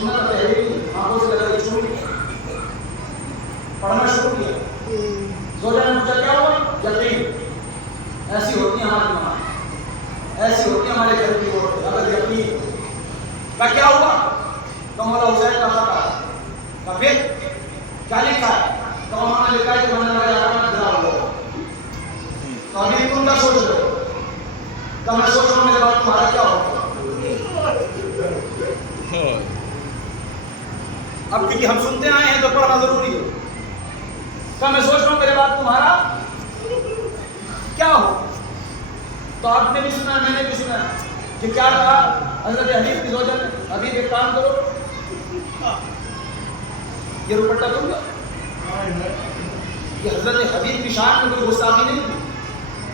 سنت تحریری آنکھوں سے لگا چوری پڑھنا شروع کیا. زوجہ نے پوچھا کیا ہوا؟ یقین. ایسی ہوتی ہے ہماری ماں, ایسی ہوتی ہے ہمارے گھر کی عورتیں. اگر یقین کا کیا ہوا تو مولا حسین کا خط آیا. کا پھر کیا لکھا ہے؟ تو انہوں نے لکھا ہے کہ میں نے میرے آقا میں گرا ہوا. تو ابھی تم کیا سوچ رہے ہو؟ تو میں سوچ رہا ہوں میرے بعد تمہارا کیا ہوگا. اب کیونکہ ہم سنتے آئے ہیں تو پڑھنا ضروری ہے. تو میں سوچ رہا ہوں میرے بعد تمہارا کیا ہو. تو آپ نے بھی سنا, میں نے بھی سنا کہ کیا کہا حضرت حبیب کی زوجہ نے. حبیب ایک کام کرو, یہ روپٹا دوں گا. یہ حضرت حبیب کی شان میں کوئی گستاخی نہیں تھی,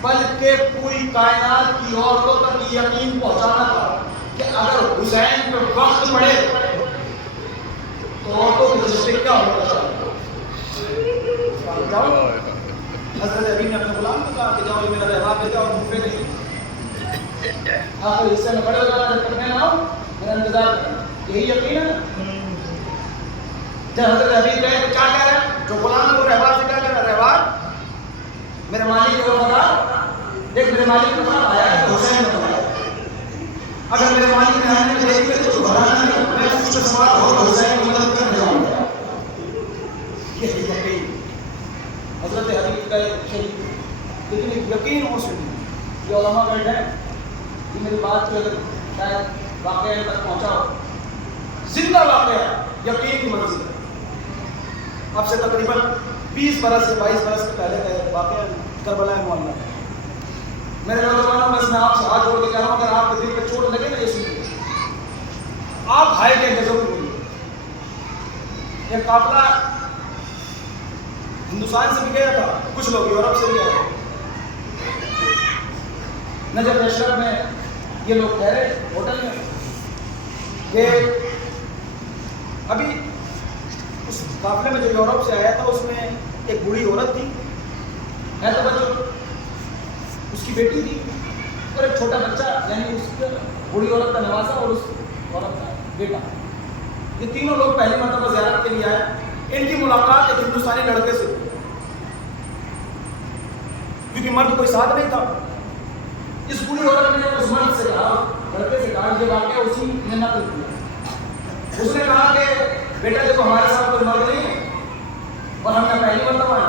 بلکہ پوری کائنات کی عورتوں تک یہ یقین پہنچانا تھا کہ اگر حسین پہ وقت پڑے تو عورتوں کے جذبے کیا ہونا چاہیے. حضرت حبیب نے اپنے غلام کو کہا کہ جاؤ یہ میرا رہبار لے جاؤ اور منہ پہ نہیں. آخر حصے میں بڑے ہو جانا, جب تک میں نہ آؤں میرا انتظار کرنا. یہی یقین ہے. جب حضرت حبیب گئے تو کیا کہہ رہے ہیں, جو غلام ہے وہ رہبار سے کیا کہہ رہا ہے, رہبار میرے مالک کو بتا, دیکھ میرے مالک نے کہا آیا ہے تو حسین نے بتایا. اگر میرے مالک نے آنے میں دیکھ لے تو بھرانا نہیں, میں اس سے سوال ہوگا حسین کی مدد کرنے جاؤں گا. یہ یقین حضرت حبیب کا ایک شریف, لیکن ایک یقین ہو سکتی. یہ علماء بیٹھے ہیں, یہ میری بات کی اگر شاید واقعہ تک پہنچا ہو, زندہ واقعہ یقین کی منزل. اب سے تقریباً 20 برس یا 22 برس کے پہلے کا واقعہ کربلا معاملہ. میرے نوجوانوں میں میں آپ سے ہاتھ جوڑ کے کہہ رہا ہوں, اگر آپ کے دل پہ چوٹ لگے نا یہ سنیے, آپ بھائی کے ضرور بولیے. ایک قافلہ ہندوستان سے بھی گیا تھا, کچھ لوگ یورپ سے بھی گئے. نجف اشرف میں یہ لوگ ٹھہرے ہوٹل میں کہ ابھی اس قافلے میں جو یورپ سے آیا تھا اس میں ایک بوڑھی عورت تھی, ہے تو بچوں, اس کی بیٹی تھی اور ایک چھوٹا بچہ, یعنی اس بوڑھی عورت کا نواسا اور اس عورت کا بیٹا. یہ تینوں لوگ پہلی مرتبہ زیارت کے لیے آئے. ان کی ملاقات ایک ہندوستانی لڑکے سے, کیونکہ مرد کوئی ساتھ نہیں تھا. اس بوڑھی عورت نے اس مرد سے کہا, لڑکے سے کہا, یہ واقعہ اسی نے نقل کیا. اس نے کہا کہ بیٹا دیکھو ہمارے ساتھ کوئی مرد نہیں ہے اور ہم نے پہلی مرتبہ آئے,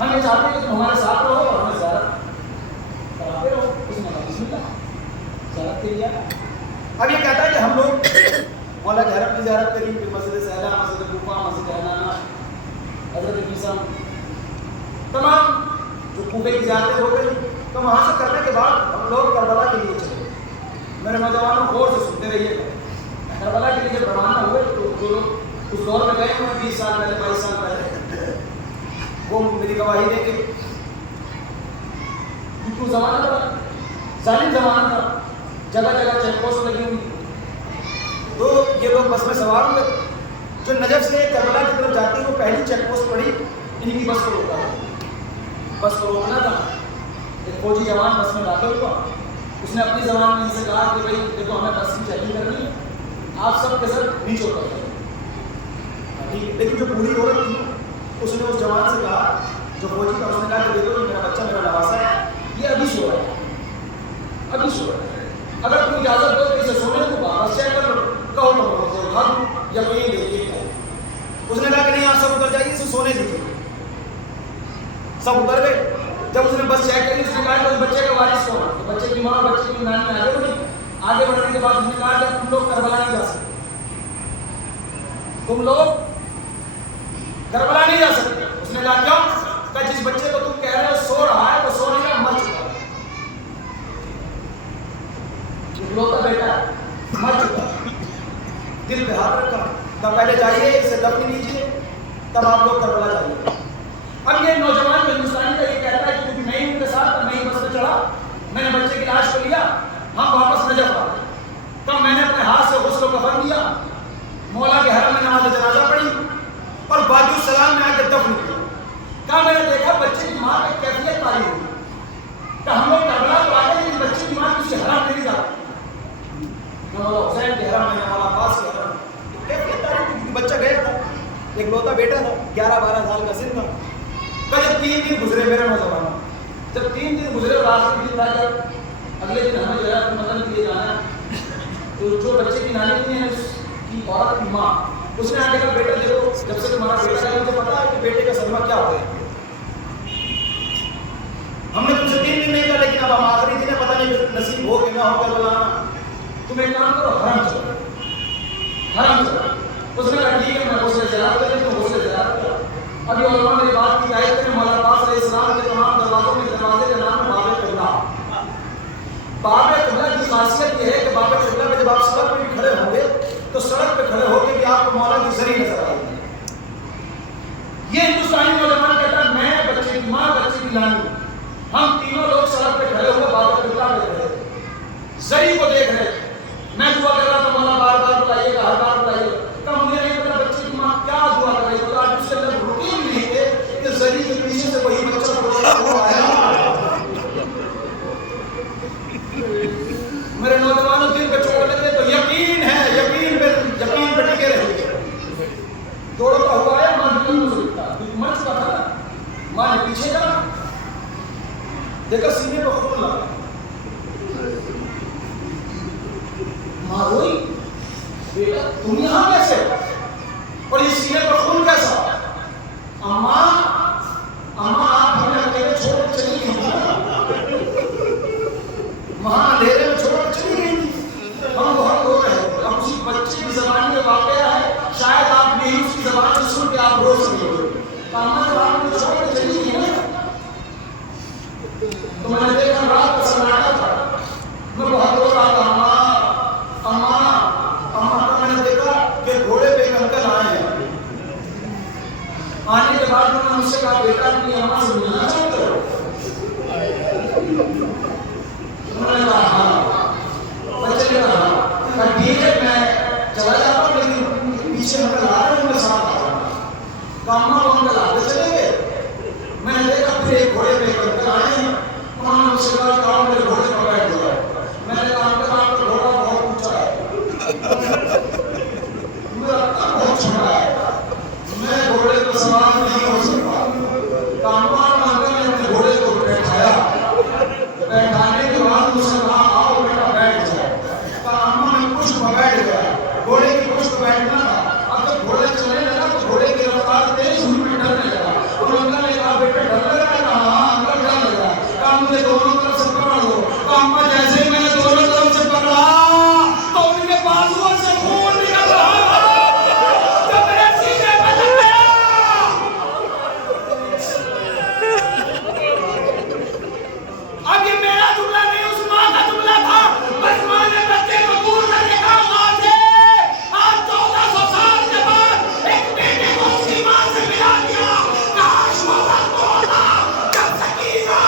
ہم یہ چاہتے ہیں کہ تم ہمارے ساتھ رہو اور ہمیں زیارت کراتے رہو. اس نے کہا بسم اللہ, زیارت کے لیے آیا. اب یہ کہتا ہے کہ ہم لوگ مولا کے حرم کی زیارت کری, پھر مسجد سہلا, مسجد کوفہ, مسجد حنانہ, حضرت عیسیٰ, تمام جو کوفے کی زیارتیں ہو گئی. تو وہاں سے کرنے کے بعد ہم لوگ کربلا کے لیے چلے. میرے نوجوانوں غور سے سنتے رہیے گا. کربلا کے لیے جب روانہ ہوئے تو جو لوگ اس دور میں گئے ہوئے 20 سال پہلے 22 سال پہلے, وہ میری گواہی دیں گے. کیونکہ زمانہ تھا, ظالم زمانہ تھا, جگہ جگہ چیک پوسٹ لگی ہوئی. تو یہ لوگ بس میں سوار ہوئے. جو نجف سے کربلا کی طرف جاتی ہے وہ پہلی چیک پوسٹ پڑی, انہیں کی بس کو روکا. بس کو روکنا تھا. ایک فوجی جوان بس میں داخل ہوا. اس نے اپنی زبان میں ان سے کہا کہ بھائی دیکھو ہمیں بس کی چیکنگ کرنی ہے, آپ سب کے ساتھ نیچے اتر جائیں. لیکن جو بوڑھی عورت تھی اس نے اس جوان سے کہا, جو فوجی تھا, اس نے کہا کہ دیکھو یہ میرا بچہ, میرا نواسا ہے, یہ ابھی سو رہا ہے, ابھی سو رہا ہے. اگر تم اجازت دو تو اسے سونے کو واپس چیک کر لو, کہو تو اٹھا دوں یا کوئی دیکھیے. اس نے کہا کہ نہیں, آپ سب اتر جائیے, اسے سونے دیجیے. سب اتر گئے. جب اس نے بس چیک کری, اس نے کہا کہ اس بچے کا وارث کون ہے. تو بچے کی ماں اور بچے کی نانی آگے بڑھی. آگے بڑھنے کے بعد اس نے کہا کہ تم لوگ کربلا نہیں جا سکتے, تم لوگ کربلا نہیں جا سکتے. اس نے کہا کیوں؟ کہ جس بچے کو تم کہہ رہے ہو سو رہا ہے وہ سو نہیں رہا, مر چکا ہے. اکلوتا بیٹا ہے, مر چکا ہے. دل پہ ہاتھ رکھا, تب پہلے جائیے اسے دفن کیجیے, تب آپ لوگ کربلا جائیے. اب یہ نوجوان ہندوستانی کا یہ کہتا ہے کہ کیونکہ میں ہی ان کے ساتھ, میں ہی بس میں چڑھا, میں نے بچے کی لاش کو لیا, ہم واپس نجف آ گئے. تب میں نے اپنے ہاتھ سے غسل و کفن دیا, مولا کے حرم میں نماز جنازہ پڑھی اور بادی السلام میں آ کے دفن کیا. کہا میں نے دیکھا بچے کی ماں کی کیفیت پاری ہوئی. کہ ہم لوگ کربلا تو آگے, لیکن بچے کی ماں کسی حرم نہیں جاتی. مولا حسین کے حرم میں, مولا عباس کے حرم میں ایک لوتا بیٹا تھا 11-12 سال کا سن تھا. جب 3 دن گزرے میرے نوجوانوں، جب 3 دن گزرے اور آخری دن تھا جب اگلے دن ہمیں جو ہے مدن کے لیے جانا ہے، تو جو بچے کی نانی تھی ہے اس کی عورت کی ماں، اس نے آگے کہا بیٹا دیکھو جب سے تمہارا بیٹا ہے مجھے پتا ہے کہ بیٹے کا صدمہ کیا ہوتا ہے. ہم نے تم سے 3 دن نہیں کہا لیکن اب ہم آخری دن ہے، پتہ نہیں نصیب ہو کہ نہ ہو کر بلانا. تم ایک کام کرو، حرم چلو، حرم چلو. اس نے کہا ٹھیک ہے میں غسل زیارت کر لیتا ہوں. غسل زیارت کیا. ابھی علماء نے بات کی آیت میں مولا عباس علیہ السلام کے تمام دروازوں میں دروازے کا نام ہے باب قبلہ. باب قبلہ کی خاصیت یہ ہے کہ باب قبلہ میں جب آپ سڑک پہ بھی کھڑے ہوں گے تو سڑک پہ کھڑے ہو کے بھی آپ کو مولا کی زری نظر آئے گی. یہ ہندوستانی نوجوان کہتا ہے میں بچے کی ماں بچے کی نانی ہم تینوں لوگ سڑک پہ کھڑے ہوئے باب قبلہ میں کھڑے زری کو دیکھ رہے. میں دعا کر رہا تھا مولا بار بار بلائیے گا، ہر بار بلائیے گا. کہا مجھے نہیں پتا بچے کی ماں کیا دعا کر رہی ہے. تو آج اس کے اندر رکے بھی نہیں تھے کہ زری کے پیچھے سے وہی بچہ ہوا ہے. میرے نوجوانوں دل پہ چھوڑ لیتے تو یقین ہے، یقین پہ ٹکے رہیں گے. دوڑتا ہوا ہے ماں دل میں سکتا مر چکا تھا نا. ماں نے پیچھے کرا دیکھا سینے پہ خون لگا. ماں روئی بیٹا تم یہاں کیسے اور یہ سینے پر خون کیسا؟ اماں آپ ہمیں اکیلے چھوڑ کر چلی گئی تھی، وہاں اندھیرے میں چھوڑ کر چلی گئی تھی. ہم بہت رو رہے ہیں. اب اسی بچے کی زبان میں واقعہ ہے، شاید آپ بھی اس کی زبان سے سن کے آپ رو سکتے ہو. اماں جب آپ مجھے چھوڑ کر چلی گئی نا تو میں نے دیکھا رات کا سناٹا تھا. میں بہت رو رہا تھا اماں. میں نے دیکھا کہ گھوڑے پہ ایک انکل آئے ہیں. آنے کے بعد انہوں نے مجھ سے کہا بیٹا اپنی اماں سے ملنا چاہتے ہو؟ انہوں نے کہا ہاں. بچے نے کہا ٹھیک ہے میں چلا جاتا ہوں لیکن پیچھے انکل آ رہے ہیں میرے ساتھ آ رہا ہوں. اماں وہ انکل آگے چلے گئے. میں نے دیکھا پھر ایک گھوڑے پہ ایک انکل آئے ہیں. انہوں نے مجھ سے کہا کہ آؤ میرے گھوڑے پر بیٹھ جاؤ. میں نے کہا انکل آپ کا گھوڑا بہت اونچا ہے، میرا کام بہت چھوٹا ہے، میں گھوڑے کو سوار نہیں ہو سکتا. کاموان انکل نے اپنے گھوڑے کو بیٹھایا. بیٹھانے کے بعد مجھ سے کہا آؤ بیٹا بیٹھ جائے. کاموان میں پشت پر بیٹھ گیا. گھوڑے کی پشت پر بیٹھنا تھا. اب جب گھوڑے چلنے لگا تو گھوڑے کی رفتار تیز ہوئی میں ڈرنے لگا. اور انکل نے کہا بیٹا ڈر لگ رہا ہے؟ کہا ہاں انکل ڈر لگ رہا ہے. کہا مجھے دونوں طرف سے پکڑ لو. کہا جیسے میں نے دونوں طرف سے پکڑا تو ان کے بازوؤں سے خون نکل رہا جو میرے سینے پہ لگ گیا. اب یہ میرا جملہ نہیں اس ماں کا جملہ تھا. بس ماں نے بچے کو دور کر کے کہا ماں سے آج 1400 سال کے بعد ایک بیٹے کو اس کی ماں سے ملا دیا. کاش وہ وقت ہوتا جب سکینہ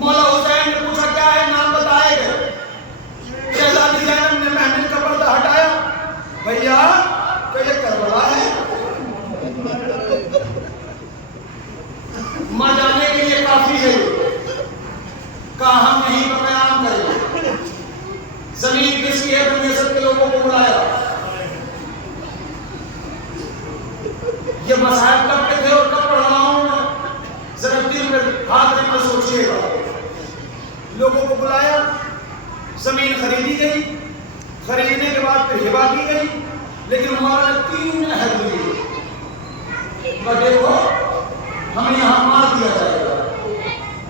مولا حسین نے پوچھا کیا ہے، نام بتائے گئے. شہزادی زینب نے محمل کا پردہ ہٹایا. بھیا کہ یہ کربلا ہے؟ ماں جانے کے لیے کافی ہے. کہا ہم نہیں پر قیام کریں. زمین کس کی ہے؟ بنی اسد کے لوگوں کو بلایا. یہ مسائل کب کے تھے اور کب پڑھ رہا ہوں میں؟ ذرا دل میں ہاتھ رکھ کر سوچیے گا. لوگوں کو بلایا، زمین خریدی گئی. خریدنے کے بعد پھر ہبا کی گئی. لیکن ہمارا 3 عہد لیے. دیکھو ہمیں یہاں مار دیا جائے گا،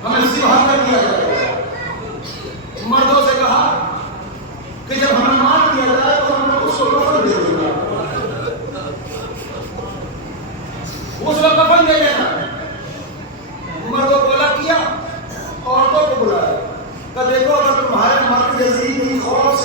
ہمیں ذبح کر دیا جائے گا. مردوں سے کہا کہ جب ہمیں مار دیا جائے تو ہم اس کو کفن دے دیں گے. اس کو کفن دے دینا. مردوں کو الگ کیا.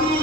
3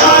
4